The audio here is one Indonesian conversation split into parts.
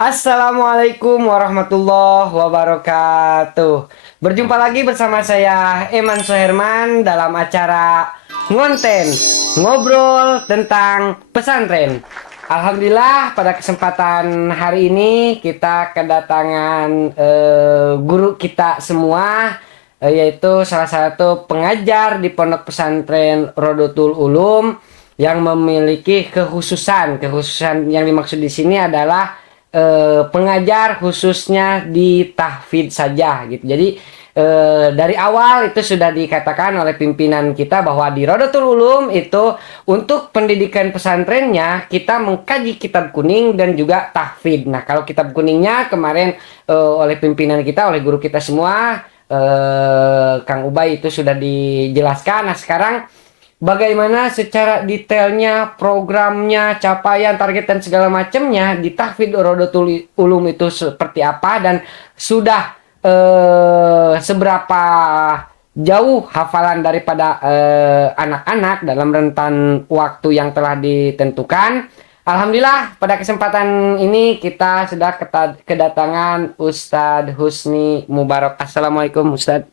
Assalamualaikum warahmatullahi wabarakatuh. Berjumpa lagi bersama saya Eman Soherman dalam acara Ngonten, ngobrol tentang pesantren. Alhamdulillah pada kesempatan hari ini kita kedatangan guru kita semua, yaitu salah satu pengajar di Pondok Pesantren Rodotul Ulum yang memiliki kekhususan yang dimaksud di sini adalah pengajar khususnya di tahfidz saja gitu. Jadi dari awal itu sudah dikatakan oleh pimpinan kita bahwa di Rodotul Ulum itu untuk pendidikan pesantrennya kita mengkaji kitab kuning dan juga tahfidz. Nah, kalau kitab kuningnya kemarin oleh pimpinan kita, oleh guru kita semua, Kang Ubay itu sudah dijelaskan. Nah, sekarang bagaimana secara detailnya, programnya, capaian, target dan segala macamnya di Tahfidz Rodotul Ulum itu seperti apa dan sudah seberapa jauh hafalan daripada anak-anak dalam rentan waktu yang telah ditentukan. Alhamdulillah pada kesempatan ini kita sudah kedatangan Ustadz Husni Mubarak. Assalamualaikum Ustadz.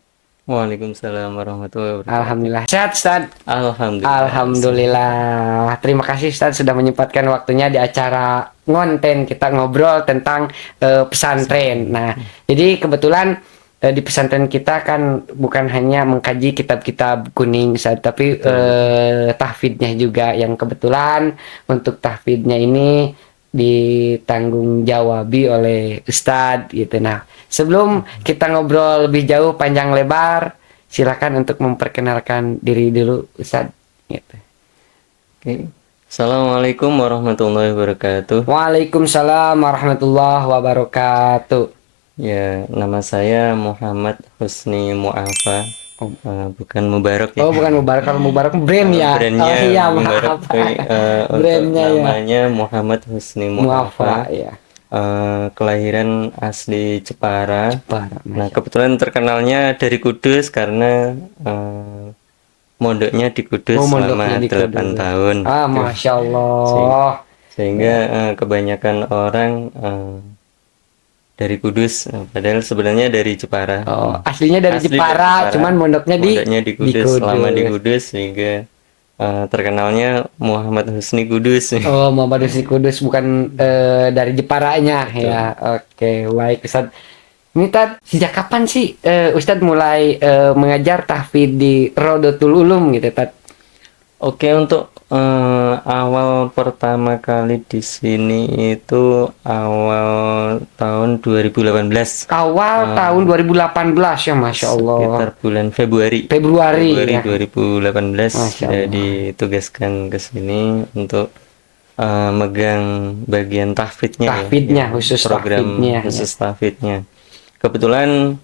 Waalaikumsalam warahmatullahi wabarakatuh. Alhamdulillah. Sehat Ustadz? Alhamdulillah. Alhamdulillah. Terima kasih Ustadz sudah menyempatkan waktunya di acara Ngonten. Kita ngobrol tentang pesantren. Nah, jadi kebetulan di pesantren kita kan bukan hanya mengkaji kitab-kitab kuning Ustadz, tapi tahfidznya juga, yang kebetulan untuk tahfidznya ini ditanggung jawabi oleh Ustadz gitu. Nah, sebelum kita ngobrol lebih jauh panjang lebar, silakan untuk memperkenalkan diri dulu Ustadz gitu. Oke. Assalamualaikum warahmatullahi wabarakatuh. Waalaikumsalam warahmatullahi wabarakatuh. Ya, nama saya Muhammad Husni Mu'afa. Oh, Bukan Mubarak ya. oh bukan Mubarak, kalau Mubarak brand ya. Brandnya Oh iya, Mubarak. maaf. Untuk Brandnya ya. namanya Muhammad Husni Muafa Mu'afa. ya. Kelahiran asli Jepara. Jepara. Nah, kebetulan terkenalnya dari Kudus karena mondoknya di Kudus mondoknya selama di 8 Kudus. tahun. Ah, Masya Allah. Sehingga kebanyakan orang dari Kudus, padahal sebenarnya dari Jepara. Oh, aslinya dari Asli Jepara, cuman mondoknya di Kudus. Selama di Kudus, sehingga terkenalnya Muhammad Husni Kudus. Oh, Muhammad Husni Kudus, bukan dari Jeparanya. Betul. Ya. Oke, baik Ustadz. Ini Tad, sejak kapan sih Ustadz mulai mengajar tahfidz di Rodotul Ulum gitu, Tad? Oke, untuk awal pertama kali di sini itu awal tahun 2018. Awal tahun 2018 ya, Masya Allah. Sekitar bulan Februari Ya. 2018 Masya Allah. ditugaskan ke sini untuk megang bagian tahfidznya, Tahfidznya, ya, khusus program tahfidznya, khusus tahfidznya. Kebetulan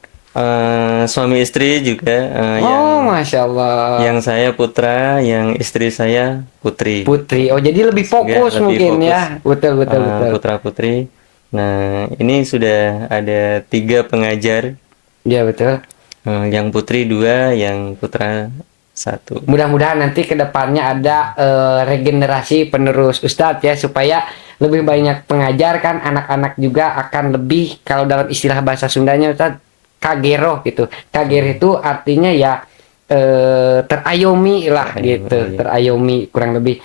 suami istri juga Oh, Masya Allah. yang saya putra, yang istri saya putri. Putri. Oh, jadi lebih fokus Lebih mungkin fokus, ya. Betul. putra putri. Nah, ini sudah ada 3 pengajar. Ya, betul. Yang putri 2, yang putra 1. Mudah-mudahan nanti ke depannya ada regenerasi penerus Ustadz ya, supaya lebih banyak pengajar, kan anak-anak juga akan lebih, kalau dalam istilah bahasa Sundanya Ustadz, kagero gitu. Kagero itu artinya ya terayomi lah gitu. Iya. Terayomi kurang lebih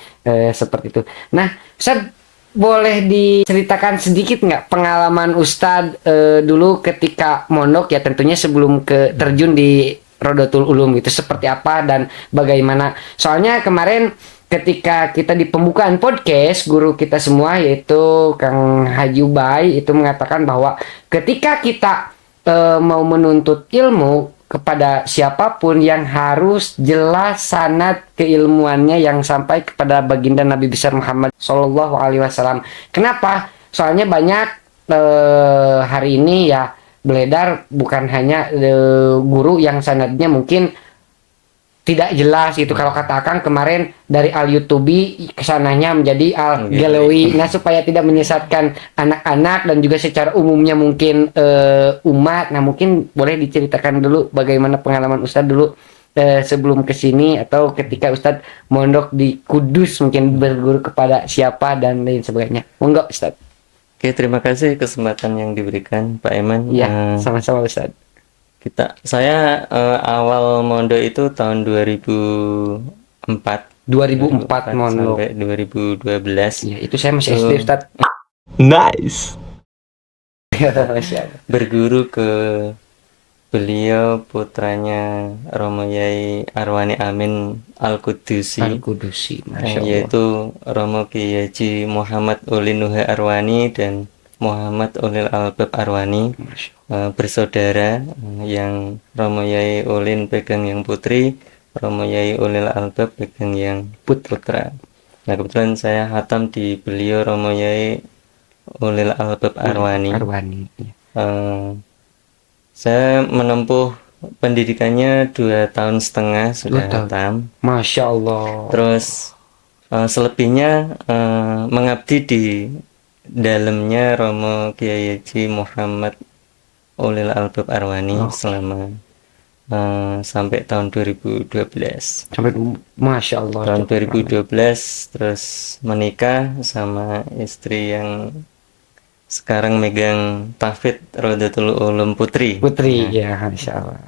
seperti itu. Nah, Ustadz, boleh diceritakan sedikit nggak pengalaman Ustadz dulu ketika mondok ya, tentunya sebelum ke terjun di Rodotul Ulum gitu, seperti apa dan bagaimana? Soalnya kemarin ketika kita di pembukaan podcast, guru kita semua yaitu Kang Haji Ubay itu mengatakan bahwa ketika kita mau menuntut ilmu kepada siapapun, yang harus jelas sanad keilmuannya yang sampai kepada baginda Nabi besar Muhammad Shallallahu Alaihi Wasallam. Kenapa? Soalnya banyak hari ini ya beredar bukan hanya guru yang sanadnya mungkin tidak jelas gitu. Kalau kata Akang kemarin dari Al-Yutubi kesananya menjadi Al-Galawi. Nah, supaya tidak menyesatkan anak-anak dan juga secara umumnya mungkin umat. Nah, mungkin boleh diceritakan dulu bagaimana pengalaman Ustadz dulu sebelum kesini, atau ketika Ustadz mondok di Kudus mungkin berguru kepada siapa dan lain sebagainya. Monggo Ustadz. Oke, terima kasih kesempatan yang diberikan Pak Eman. Iya, sama-sama Ustaz. Saya awal mondok itu tahun 2004, 2004 mondok. sampai 2012. Ya, itu saya masih SD Itu Ustaz. Nice. Masya Allah. berguru ke beliau putranya Romo Yai Arwani Amin Al-Qudusi, Al-Qudusi, Masya Allah. yaitu Romo Kiai Haji Muhammad Ulin Nuha Arwani dan Muhammad Ulil Albab Arwani, Masya bersaudara, yang Romo Yai Ulin pegang yang putri, Romo Yai Ulil Albab pegang yang putra. Nah, kebetulan saya hatam di beliau Romo Yai Ulil Albab Arwani. Arwani. Ya. Saya menempuh pendidikannya 2 tahun setengah sudah 2 tahun. hatam. Masya Allah. Terus selebihnya mengabdi di dalamnya Romo Kiai Haji Muhammad Ulil Albab Arwani selama sampai tahun 2012. Sampai Masya Allah. Tahun cukup 2012 terus menikah sama istri yang sekarang megang tahfidz Rodatul Ulum Putri. Putri, ya, Masya Allah.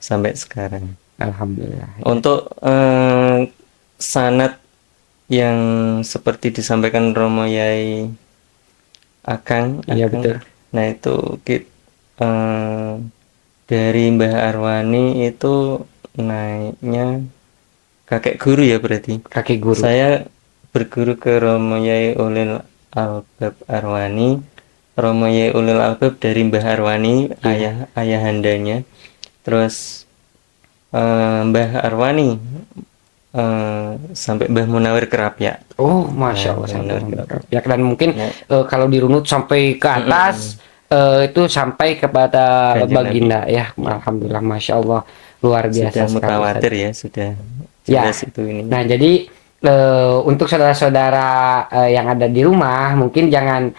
Sampai sekarang. Alhamdulillah. Untuk sanad yang seperti disampaikan Romo Yai Akang, Iya, betul. nah itu dari Mbah Arwani itu naiknya kakek guru ya berarti. Kakek guru. Saya berguru ke Romo Yai Ulil Albab Arwani. Romo Yai Ulil Albab dari Mbah Arwani, ayahandanya. Terus Mbah Arwani sampai Mbah Munawir Kerapia. Oh, Masya Allah. Benar, Ya, dan mungkin Ya. kalau dirunut sampai ke atas, itu sampai kepada Kanjeng baginda ya. Alhamdulillah, Masya Allah, luar biasa Sudah sekali. mutawatir ya, sudah Ya. jelas itu ini. Nah, jadi untuk saudara-saudara yang ada di rumah mungkin jangan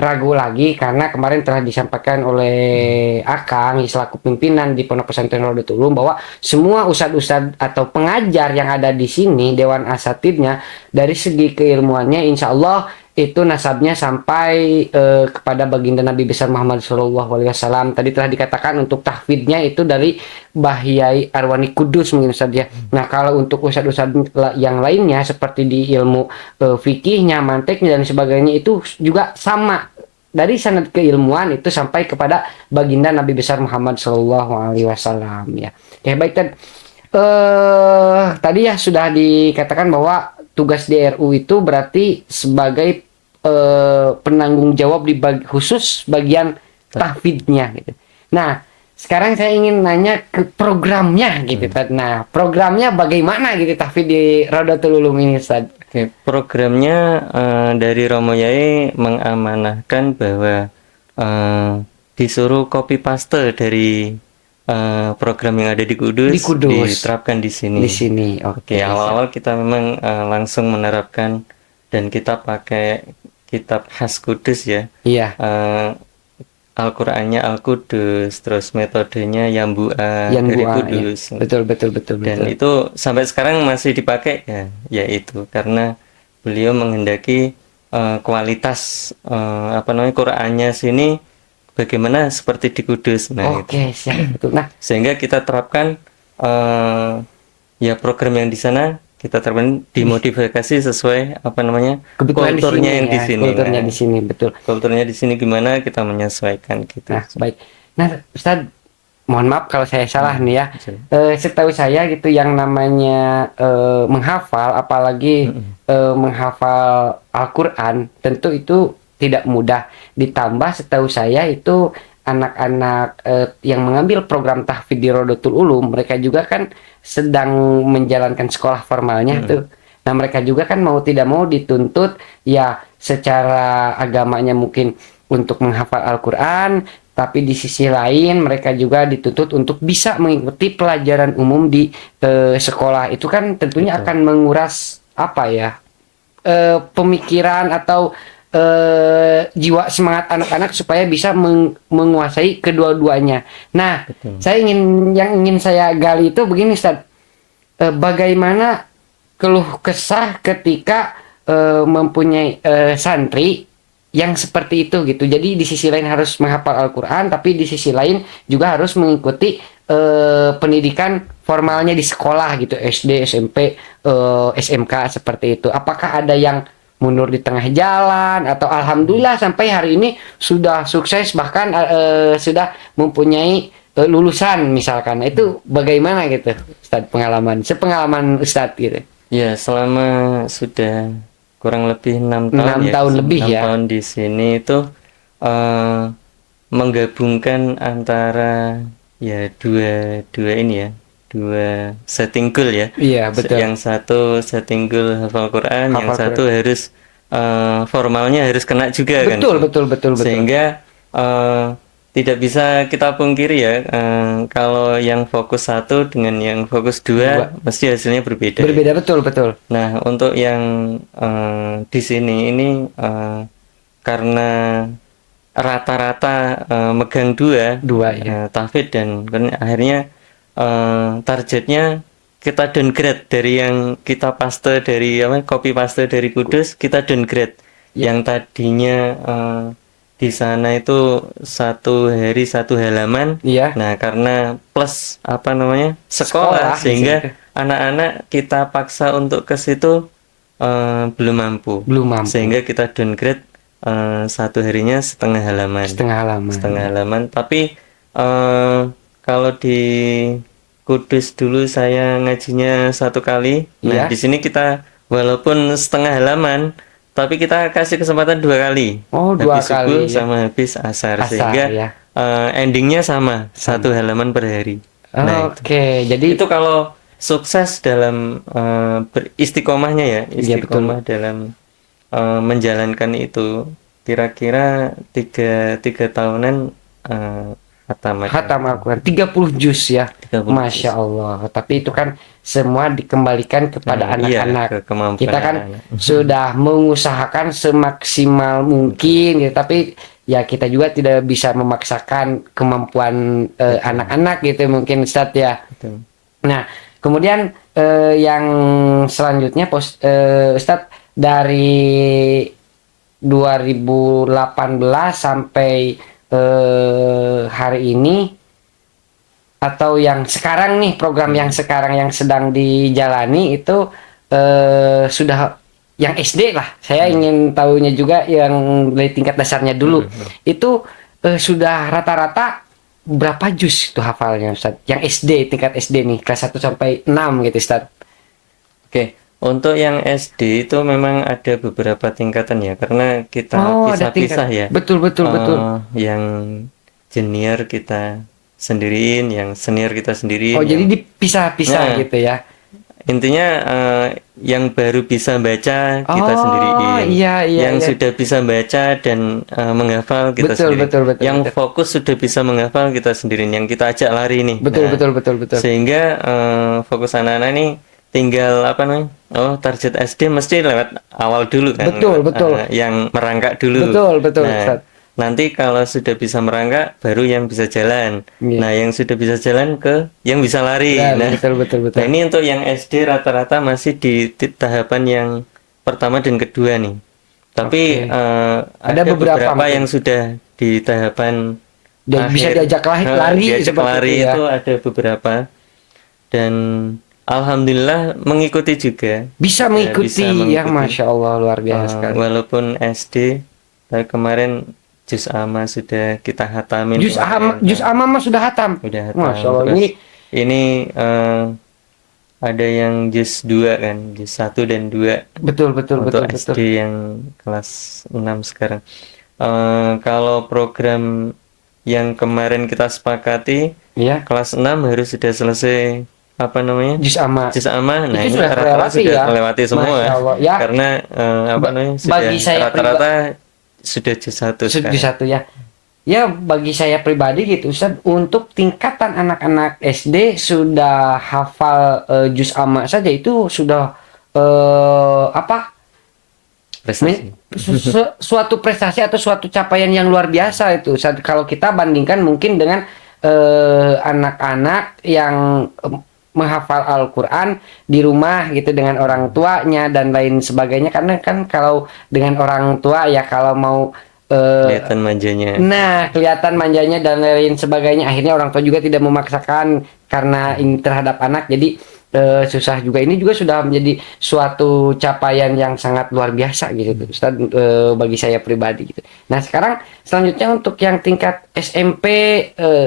ragu lagi, karena kemarin telah disampaikan oleh Akang selaku pimpinan di Pondok Pesantren Rodotul Ulum bahwa semua ustadz-ustadz atau pengajar yang ada di sini, dewan asatidnya, dari segi keilmuannya insya Allah itu nasabnya sampai kepada baginda Nabi besar Muhammad SAW. Tadi telah dikatakan untuk tahfidnya itu dari Mbah Yai Arwani Kudus mungkin saja. Nah, kalau untuk ustadz-ustadz yang lainnya seperti di ilmu fikihnya, manteknya dan sebagainya itu juga sama, dari sanad keilmuan itu sampai kepada baginda Nabi besar Muhammad SAW ya. Ya, baik, tadi ya sudah dikatakan bahwa tugas DRU itu berarti sebagai penanggung jawab di khusus bagian tahfidnya gitu. Nah, sekarang saya ingin nanya ke programnya gitu. Nah, programnya bagaimana gitu tahfidz di Rodotul Ulum ini, Ustaz? Oke, programnya dari Romo Yai mengamanahkan bahwa disuruh copy paste dari program yang ada di Kudus, diterapkan di sini. Di sini, Oke, awal-awal kita memang langsung menerapkan dan kita pakai kitab khas Kudus ya. Iya. Al-Qur'annya Al-Qudus, terus metodenya Yambua dari Kudus. Ya. Betul. Dan itu sampai sekarang masih dipakai ya, yaitu karena beliau menghendaki kualitas Qur'annya sini bagaimana seperti di Kudus. Nah, Oke, siap, betul. Nah, sehingga kita terapkan ya program yang di sana kita terapkan dimodifikasi sesuai kebetulan kulturnya di sini, yang di sini. Kulturnya di sini, betul. Kulturnya di sini gimana kita menyesuaikan gitu. Nah, baik. Nah, Ustaz, mohon maaf kalau saya salah nih ya. Setahu saya gitu yang namanya menghafal, apalagi menghafal Al-Qur'an, tentu itu tidak mudah. Ditambah setahu saya itu anak-anak yang mengambil program tahfidz di Rodotul Ulum, mereka juga kan sedang menjalankan sekolah formalnya tuh. Nah, mereka juga kan mau tidak mau dituntut ya secara agamanya mungkin untuk menghafal Al-Qur'an, tapi di sisi lain mereka juga dituntut untuk bisa mengikuti pelajaran umum di sekolah. Itu kan tentunya akan menguras pemikiran atau jiwa semangat anak-anak supaya bisa menguasai kedua-duanya. Nah, yang ingin saya gali itu begini, Ustaz. Bagaimana keluh kesah ketika mempunyai santri yang seperti itu gitu. Jadi di sisi lain harus menghafal Al-Quran, tapi di sisi lain juga harus mengikuti pendidikan formalnya di sekolah gitu, SD, SMP, SMK seperti itu. Apakah ada yang mundur di tengah jalan atau alhamdulillah sampai hari ini sudah sukses bahkan sudah mempunyai lulusan misalkan. Itu bagaimana gitu, Ustadz, sepengalaman Ustadz gitu. Ya, selama sudah kurang lebih 6 tahun 6 ya, tahun lebih 6 ya. tahun di sini itu eh, menggabungkan antara ya dua ini ya, dua setting goal ya. Iya, betul. Yang satu setting goal hafal Quran, yang Hafal satu Quran. harus formalnya harus kena juga kan. Betul, betul, betul, betul. Sehingga tidak bisa kita pungkiri ya, kalau yang fokus satu dengan yang fokus Dua. dua mesti hasilnya berbeda ya. Berbeda, betul, betul. Nah, untuk yang di sini ini karena rata-rata megang dua, Dua ya. tahfidz dan akhirnya targetnya kita downgrade dari yang kita paste dari apa copy paste dari Kudus, kita downgrade Ya. yang tadinya di sana itu 1 hari 1 halaman. Iya. Nah, karena plus apa namanya Sekolah sekolah, di situ. sehingga anak-anak kita paksa untuk ke situ belum mampu, Belum mampu. sehingga kita downgrade 1 harinya setengah halaman. Setengah halaman. Setengah halaman. Tapi kalau di Kudus dulu saya ngajinya 1 kali. Nah, Iya. di sini kita walaupun setengah halaman, tapi kita kasih kesempatan 2 kali. Oh, 2 Habis subuh kali ya. sama habis asar, Asar, sehingga ya. endingnya sama, 1 halaman per hari. Nah, Oke, jadi itu kalau sukses dalam beristiqomahnya ya, Iya, betul. istiqomah dalam menjalankan itu, kira-kira tiga tahunan hatam aja. Hatam Al-Quran 30 juz ya. 30 Masya Allah. Tapi itu kan semua dikembalikan kepada Iya, anak-anak. ke kemampuan Kita kan anak-anak. sudah mengusahakan semaksimal mungkin gitu. Tapi ya kita juga tidak bisa memaksakan kemampuan anak-anak gitu mungkin, Ustadz ya. Betul. Nah, kemudian yang selanjutnya Ustadz, dari 2018 sampai hari ini atau yang sekarang nih, program yang sekarang yang sedang dijalani itu sudah yang SD lah. Saya ingin tahunya juga yang dari tingkat dasarnya dulu. Itu sudah rata-rata berapa juz itu hafalnya, Ustaz? Yang SD, tingkat SD nih, kelas 1 sampai 6 gitu, Ustaz. Oke, untuk yang SD itu memang ada beberapa tingkatan ya, karena kita Ada pisah-pisah tingkat. ya. Betul, betul, betul. Yang junior kita sendiriin, yang senior kita sendiriin. Oh, jadi yang dipisah-pisah Nah, gitu ya. intinya yang baru bisa baca kita sendiriin, iya, iya, yang iya. sudah bisa baca dan menghafal kita Betul, sendiriin, betul, betul, yang betul. fokus sudah bisa menghafal kita sendiriin, yang kita ajak lari nih. Betul, Nah, betul, betul, betul. sehingga fokus anak-anak nih tinggal apa namanya? Oh, target SD mesti lewat awal dulu kan. Betul, betul. Yang merangkak dulu. Betul, betul, Nah, Ustaz. nanti kalau sudah bisa merangkak baru yang bisa jalan. Iya. Nah, yang sudah bisa jalan ke yang bisa lari. Ya, Nah, betul, betul, betul. nah, ini untuk yang SD rata-rata masih di tahapan yang pertama dan kedua nih. Tapi Oke. Ada ada beberapa beberapa mungkin. yang sudah di tahapan Bisa akhir. diajak lari Diajak seperti lari itu ya. itu ada beberapa. Dan alhamdulillah mengikuti juga. Bisa mengikuti, bisa ya, mengikuti. Masya Allah, luar biasa sekali. Walaupun SD, tapi kemarin juz amma sudah kita hatamin. Juz amma mah sudah hatam. Udah hatam. Masya Allah, Terus ini ada yang juz 2 kan, juz 1 dan 2 betul, betul, untuk betul, betul. SD yang kelas 6 sekarang. Kalau program yang kemarin kita sepakati, Iya. kelas 6 harus sudah selesai apa namanya? Juz amma. Juz amma. Nah, Itu ini sudah rata-rata terlewati sudah ya. melewati semua. Masya Allah, ya. Karena apa namanya? Sudah Bagi saya rata-rata sudah juz 1 Juz sekarang. 1 ya. Ya, bagi saya pribadi gitu, Ustaz, untuk tingkatan anak-anak SD sudah hafal juz amma saja itu sudah apa? Prestasi. Suatu prestasi atau suatu capaian yang luar biasa itu. Kalau kita bandingkan mungkin dengan anak-anak yang menghafal Al-Quran di rumah gitu dengan orang tuanya dan lain sebagainya, karena kan kalau dengan orang tua ya kalau mau Kelihatan manjanya. nah, kelihatan manjanya dan lain sebagainya. Akhirnya orang tua juga tidak memaksakan karena ini terhadap anak. Jadi susah juga. Ini juga sudah menjadi suatu capaian yang sangat luar biasa gitu, Ustaz, bagi saya pribadi gitu. Nah, sekarang selanjutnya untuk yang tingkat SMP,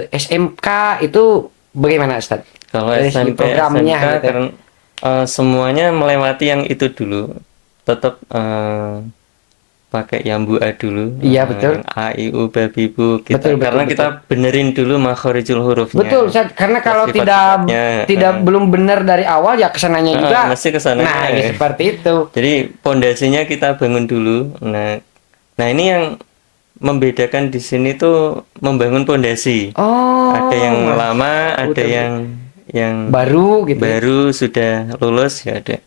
SMK itu bagaimana, Ustaz? Kalau Dari segi SMP, programnya SMK gitu. karena semuanya melewati yang itu dulu. Tetap pakai yang Bu A dulu, Iya, betul. yang A, I, U, Babi, Bu Betul, kita betul, karena betul. kita benerin dulu makhorijul Betul, hurufnya, Ustaz. Karena kalau tidak sifat-sifatnya, belum benar dari awal ya kesananya juga. mesti Nah, kesananya. gitu, seperti itu. Jadi pondasinya kita bangun dulu. Nah ini yang membedakan di sini tuh membangun pondasi. Ada yang Oh, lama, ada betul, betul. yang Baru gitu ya. baru sudah lulus ya ada.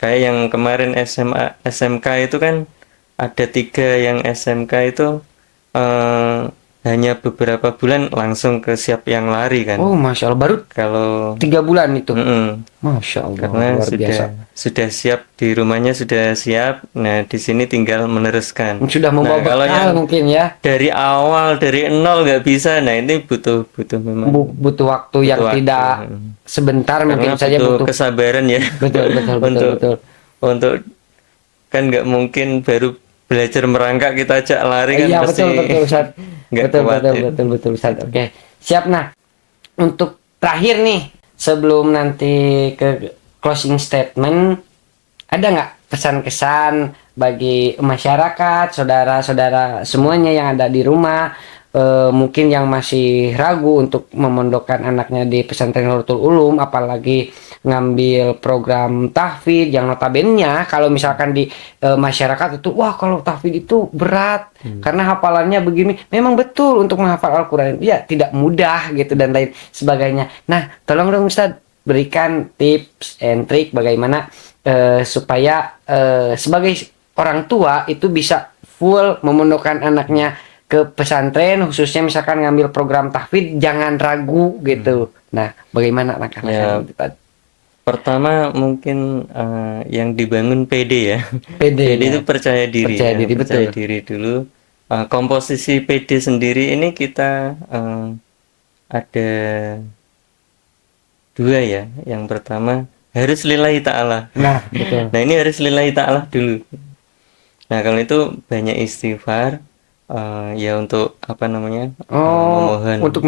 Kayak yang kemarin SMA, SMK itu kan ada 3 yang SMK itu eh, hanya beberapa bulan langsung ke siap yang lari kan. Oh, Masya Allah. Baru Kalau 3 bulan itu. mm-mm, Masya Allah, karena luar biasa. sudah siap di rumahnya sudah siap. Nah, di sini tinggal meneruskan. Sudah Nah, membawa kalau bekal yang mungkin ya. dari awal dari nol nggak bisa, nah ini butuh butuh memang Butuh waktu yang butuh waktu. tidak sebentar, Karena mungkin saja butuh butuh. kesabaran ya Betul, betul, betul, untuk betul. untuk kan nggak mungkin baru belajar merangkak kita ajak lari kan Iya, pasti betul, betul, Ustaz. nggak Betul, kuat betul, itu. betul, betul, Ustaz. Oke. Siap. Nah, untuk terakhir nih, sebelum nanti ke closing statement, ada nggak pesan-kesan bagi masyarakat, saudara-saudara semuanya yang ada di rumah, mungkin yang masih ragu untuk memondokkan anaknya di pesantren Nurul Ulum, apalagi ngambil program tahfidz yang notabene kalau misalkan di masyarakat itu, wah kalau tahfidz itu berat karena hafalannya begini. Memang betul untuk menghafal Al-Quran ya tidak mudah gitu dan lain sebagainya. Nah, tolong dong Ustadz berikan tips and trik bagaimana supaya sebagai orang tua itu bisa full memondokkan anaknya ke pesantren, khususnya misalkan ngambil program tahfidz, jangan ragu gitu. Nah, bagaimana langkah-langkah Ya itu tadi? pertama mungkin yang dibangun PD ya. PD PD-nya, itu percaya diri percaya ya, diri betul. percaya diri dulu. Komposisi PD sendiri ini kita ada 2 ya. Yang pertama harus lillahi ta'ala. Nah, betul. Nah ini harus lillahi ta'ala dulu. Nah kalau itu banyak istighfar, ya untuk apa namanya, Oh, memohon, untuk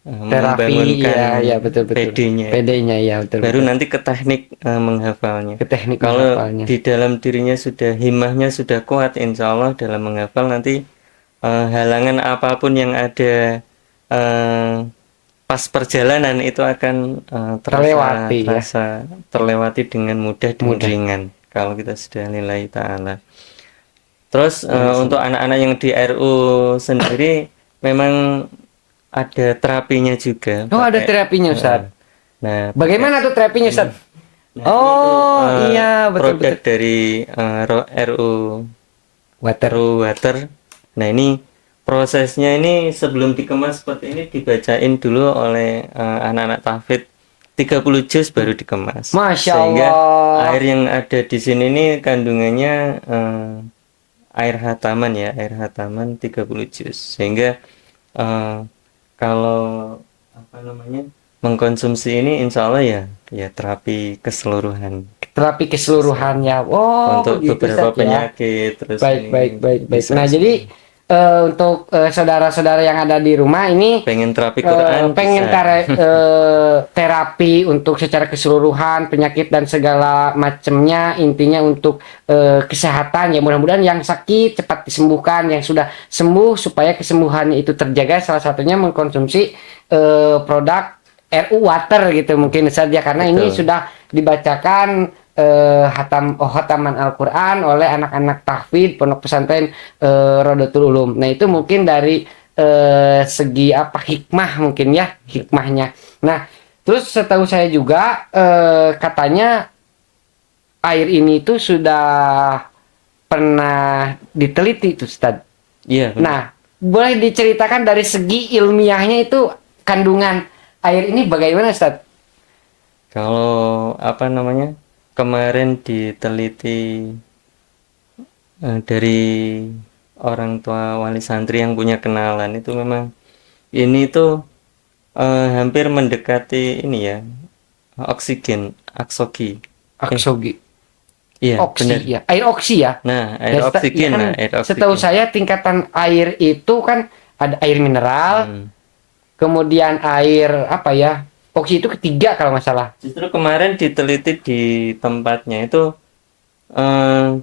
terapi membangunkan ya, ya betul betul. PD-nya itu. PD-nya ya betul Baru betul. nanti ke teknik menghafalnya. Ke teknik Kalau menghafalnya. di dalam dirinya sudah himmahnya sudah kuat, insya Allah dalam menghafal nanti halangan apapun yang ada eh, pas perjalanan itu akan Terlewati ya. terasa terlewati dengan mudah dan Mudah. ringan kalau kita sudah lillahi ta'ala. Terus Nah, untuk anak-anak yang di RU sendiri memang ada terapinya juga oh, ada pakai terapinya Ustaz. nah pakai Bagaimana tuh terapinya Ustaz? nah ini tuh Oh, iya betul produk betul. dari RU Water. Water. Nah ini prosesnya ini sebelum dikemas seperti ini dibacain dulu oleh anak-anak tahfidz 30 juz baru dikemas. Masya Sehingga Allah. air yang ada di sini ini kandungannya air hataman ya, air hataman 30 juz. Sehingga eh, kalau apa namanya mengkonsumsi ini insya Allah ya terapi keseluruhan Terapi keseluruhannya. Oh, untuk begitu beberapa Ustaz ya. penyakit terus Baik, ini baik, baik, baik. bisa Nah, jadi semua. untuk saudara-saudara yang ada di rumah ini Pengen terapi Quran pengen bisa. terapi untuk secara keseluruhan penyakit dan segala macamnya, intinya untuk kesehatan ya, mudah-mudahan yang sakit cepat disembuhkan, yang sudah sembuh supaya kesembuhannya itu terjaga, salah satunya mengkonsumsi produk RU Water gitu mungkin saja, karena ini Betul. sudah dibacakan hataman Al-Quran oleh anak-anak tahfidz Pondok Pesantren Rodotul Ulum. Nah itu mungkin dari segi apa hikmah mungkin ya, hikmahnya. Nah terus setahu saya juga katanya air ini itu sudah pernah diteliti tuh Ustaz. Iya, benar. Nah boleh diceritakan dari segi ilmiahnya itu kandungan air ini bagaimana Ustaz? Kalau apa namanya? Kemarin diteliti dari orang tua wali santri yang punya kenalan itu memang ini tuh hampir mendekati ini ya, oksigen, aksogi. Eh, Aksogi. iya, Oksi benar. ya, air oksi ya. Nah, Ya, air ya oksigen, kan nah, air setahu oksigen. saya tingkatan air itu kan ada air mineral, Hmm. kemudian air apa ya? Oksi itu ketiga kalau nggak salah. Justru kemarin diteliti di tempatnya itu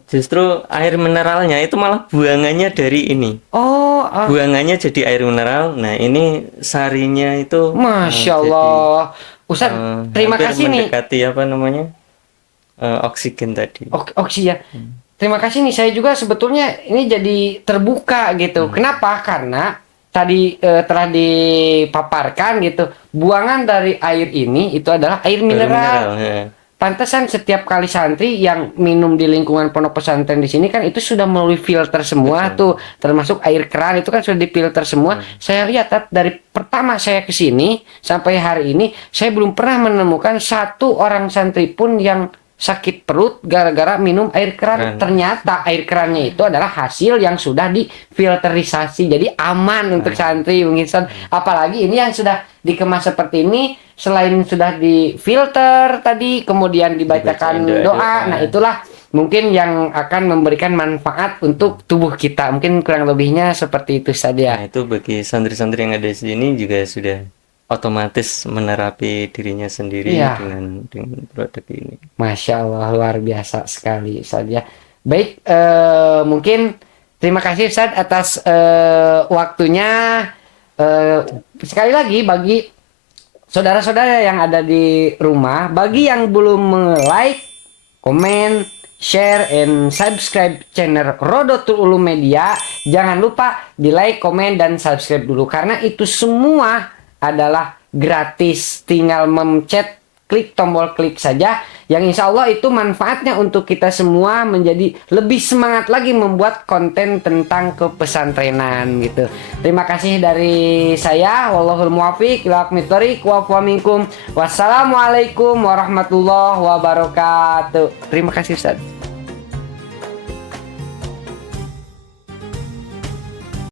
justru air mineralnya itu malah buangannya dari ini. Oh, Buangannya jadi air mineral. Nah, ini sarinya itu Masya jadi Allah. Ustaz, terima hampir kasih nih. mendekati apa namanya? Oksigen tadi. Oksi ya. Terima kasih nih. Saya juga sebetulnya ini jadi terbuka gitu. Hmm. Kenapa? Karena tadi telah dipaparkan gitu. Buangan dari air ini itu adalah air Air mineral. mineral, ya. Pantesan setiap kali santri yang minum di lingkungan pondok pesantren di sini kan itu sudah melalui filter semua Betul. tuh, termasuk air keran itu kan sudah difilter semua. Saya lihat dari pertama saya ke sini sampai hari ini saya belum pernah menemukan satu orang santri pun yang sakit perut gara-gara minum air keran. Keren. Ternyata air kerannya itu adalah hasil yang sudah difilterisasi, jadi aman untuk santri mungkin. Apalagi ini yang sudah dikemas seperti ini, selain sudah difilter tadi, kemudian Dibacain dibacakan doa-doa. doa. Nah, itulah mungkin yang akan memberikan manfaat untuk tubuh kita. Mungkin kurang lebihnya seperti itu Nah, saja. itu bagi santri-santri yang ada di sini juga sudah otomatis menerapi dirinya sendiri Iya, dengan produk ini. Masya Allah, luar biasa sekali saja. Baik, mungkin terima kasih Ustaz atas waktunya. Eh, Sekali lagi bagi saudara-saudara yang ada di rumah, bagi yang belum like, komen, share, and subscribe channel Rodotul Ulum Media, jangan lupa di like, komen, dan subscribe dulu. Karena itu semua adalah gratis. Tinggal mencet, klik tombol klik saja. Yang insya Allah itu manfaatnya untuk kita semua menjadi lebih semangat lagi membuat konten tentang kepesantrenan gitu. Terima kasih dari saya. Wallahul muwaffiq ila aqwamit thoriq wa afu minkum. Wassalamualaikum warahmatullahi wabarakatuh. Terima kasih Ustaz.